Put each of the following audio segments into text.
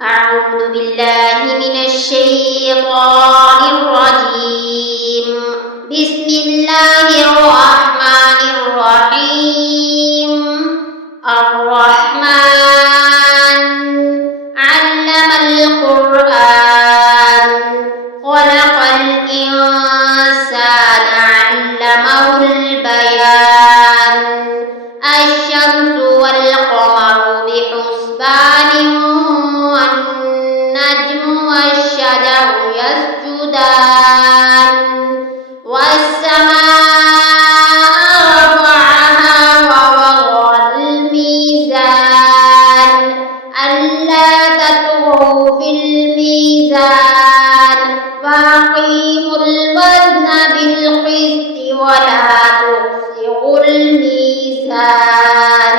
أعوذ بالله من الشيطان الرجيم. بسم الله الرحمن الرحيم. الرحمن علم القرآن خلق الإنسان علمه البيان. الشمس والقمر بحسبان والنجم والشجر يسجدان. والسماء رفعها ووضع الميزان ألا تطغوا في الميزان وأقيموا الوزن بالقسط ولا تخسروا الميزان.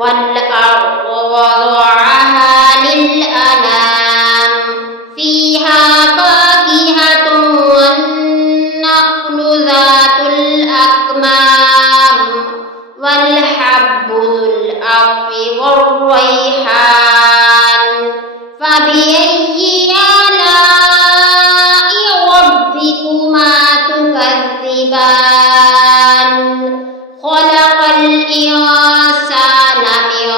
والأرض وضعها للأنام فيها فاكهة والنخل ذات الأكمام والحب ذو العصف والريحان. فبأي آلاء ربكما تكذبان. خلق الإنسان من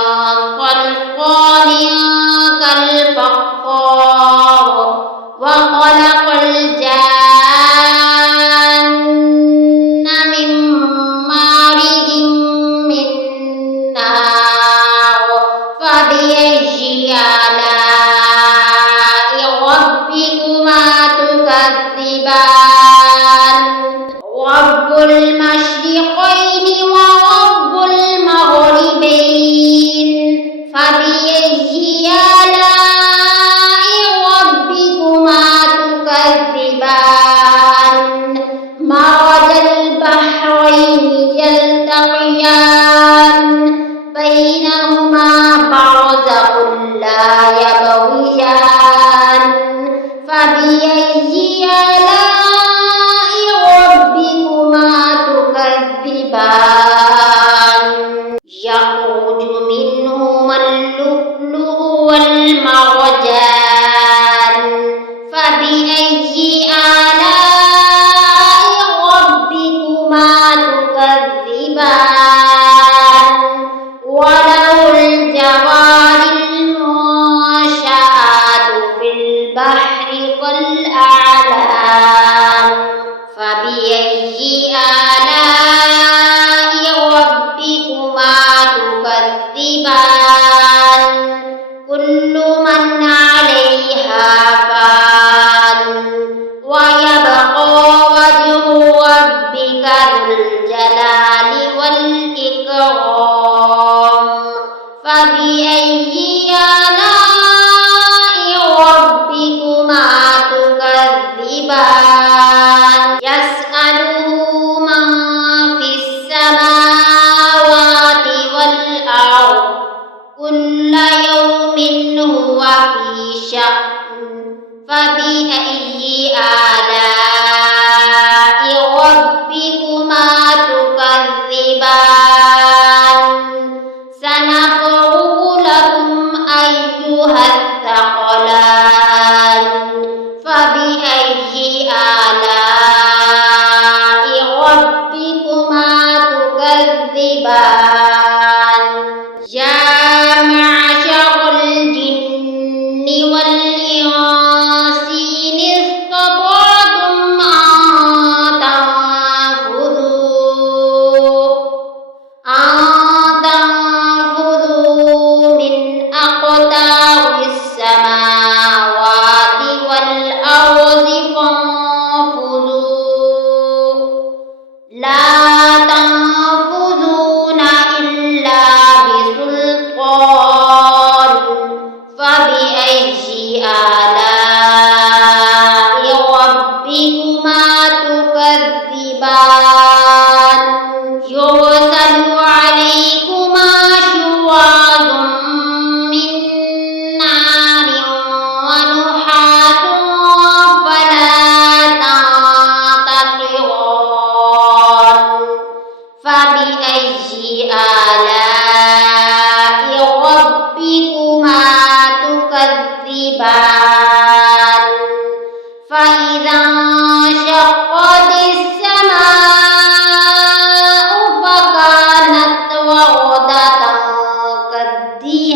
صلصال كالفخار وخلق الجان من مارج من نار. فبأي آلاء ربكما تكذبان. رب المشرقين ورب المغربين. فبأي آلاء ربكما تكذبان. مرج البحرين يلتقيان بينهما برزخ لا يبغيان. فبأي آلاء ربكما تكذبان. يخرج منهما اللؤلؤ والمرجان. فبأي آلاء ربكما تكذبان. وله الجوار المنشآت في البحر كالأعلام. فبأي آلاء ربكما تكذبان. كل من عليها فان ويبقى وجه ربك ذو الجلال والإكرام. فبأي آلاء ربكما تكذبان. يسأله من في السماوات والأرض كل يوم هو في شأن. فبأي آلاء ربكما تكذبان. سنفرغ لكم أيها الثقلان. فبأي آلاء ربكما تكذبان. يا معشر الجن والإنس إن استطعتم أن تنفذوا من أقطار السماوات والأرض فانفذوا. لا تنفذون إلا بسلطان. فبأي آلاء ربكما تكذبان. يرسل عليكما شواظ من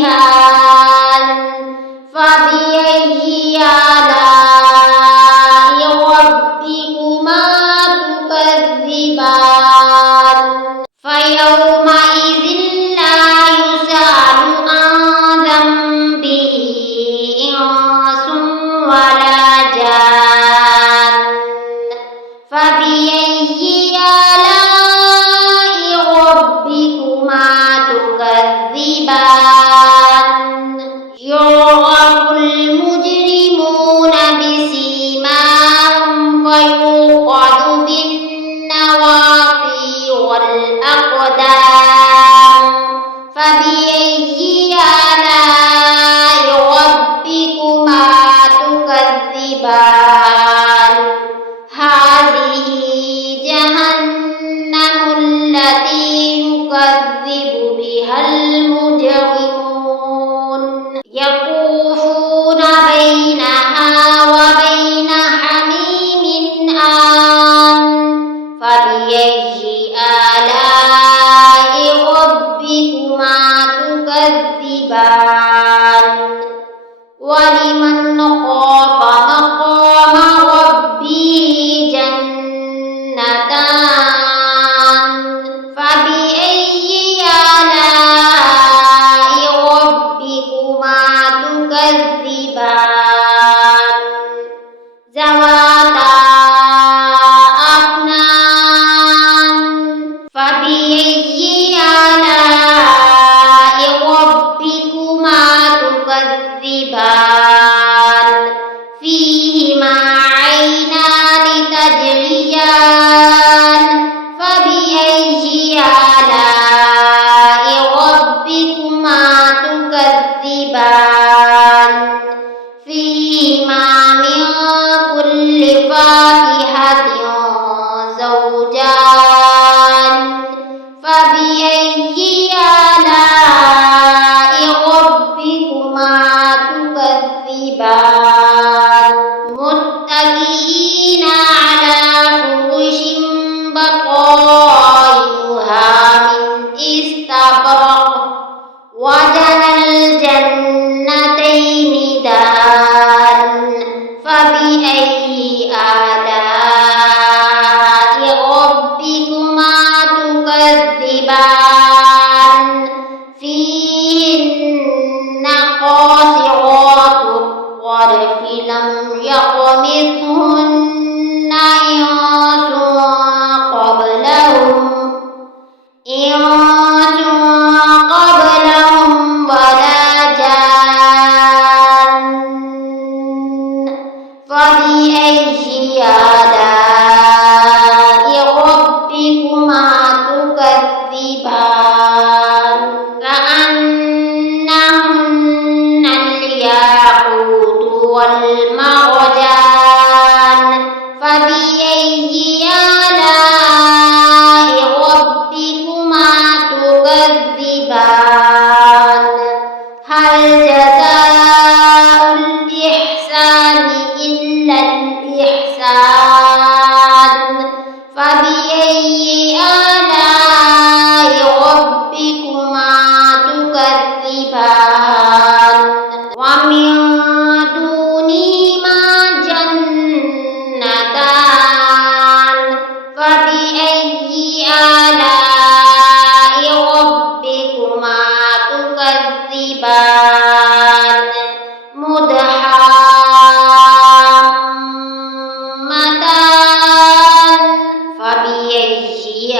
تكذبان فبأي آلاء ربكما تكذبان فيومئذ لا يسأل عن ذنبه إنس ولا جان فبأي آلاء ربكما تكذبان يعرف المجرمون بسيماهم فيوخذ بالنواصي والأقدام فبأي آلاء ربكما تكذبان هذه جهنم التي يكذب بها المجرمون يطوفون بينها وبين حميم آن فبأي آلاء ربكما تكذبان ولمن خاف مقام ربه جنتان فبأي آلاء ربكما تكذبان ذواتا أفنان فبأي آلاء ربكما تكذبان فيهما عينان تجريان فبأي آلاء ربكما تكذبان فيهما من كل فاكهة زوجان فبأي آلاء ربكما تكذبان متكئين على فرش بطائنها من استبرق وجنى الجنتين دان فبأي آلاء ربكما تكذبان فيهن قاصرات الطرف لم يطمثهن إنس قبلهم ولا جان فبأي آلاء ربكما تكذبان كأنهن الياقوت والمرجان فبأي آلاء ربكما تكذبان هل جزاء الإحسان إلا الإحسان فبأي آلاء ربكما تكذبان ومن دونهما جنتان فبأي آلاء ربكما تكذبان مدحمتان فبأي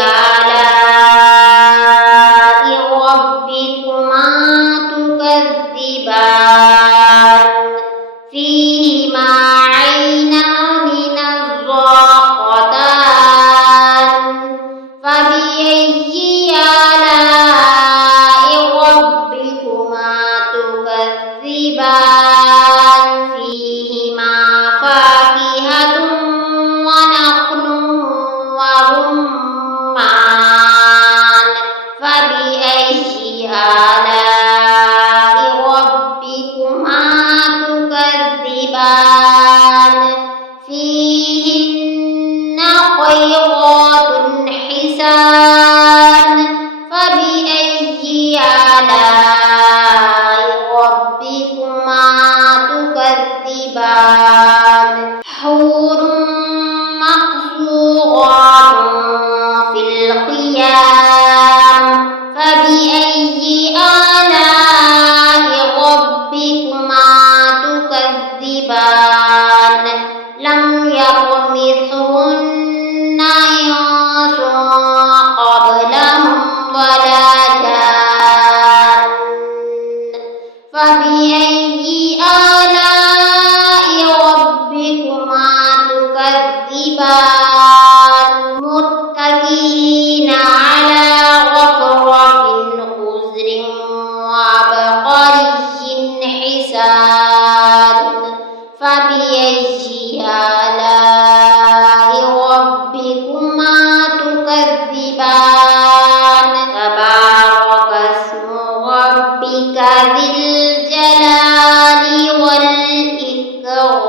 آلاء ربكما تكذبان فيهما عينان نضاختان فبأي آلاء ربكما تكذبان فيهما فاكهة ونخل ورمان فبأي آلاء ربكما تكذبان فيهن خيرات حسان فبأي آلاء فبأي آلاء ربكما تكذبان متكئين على رفرف خضر وعبقري حسان فبأي آلاء ربكما تكذبان تبارك اسم ربك ذي الجلال والإكرام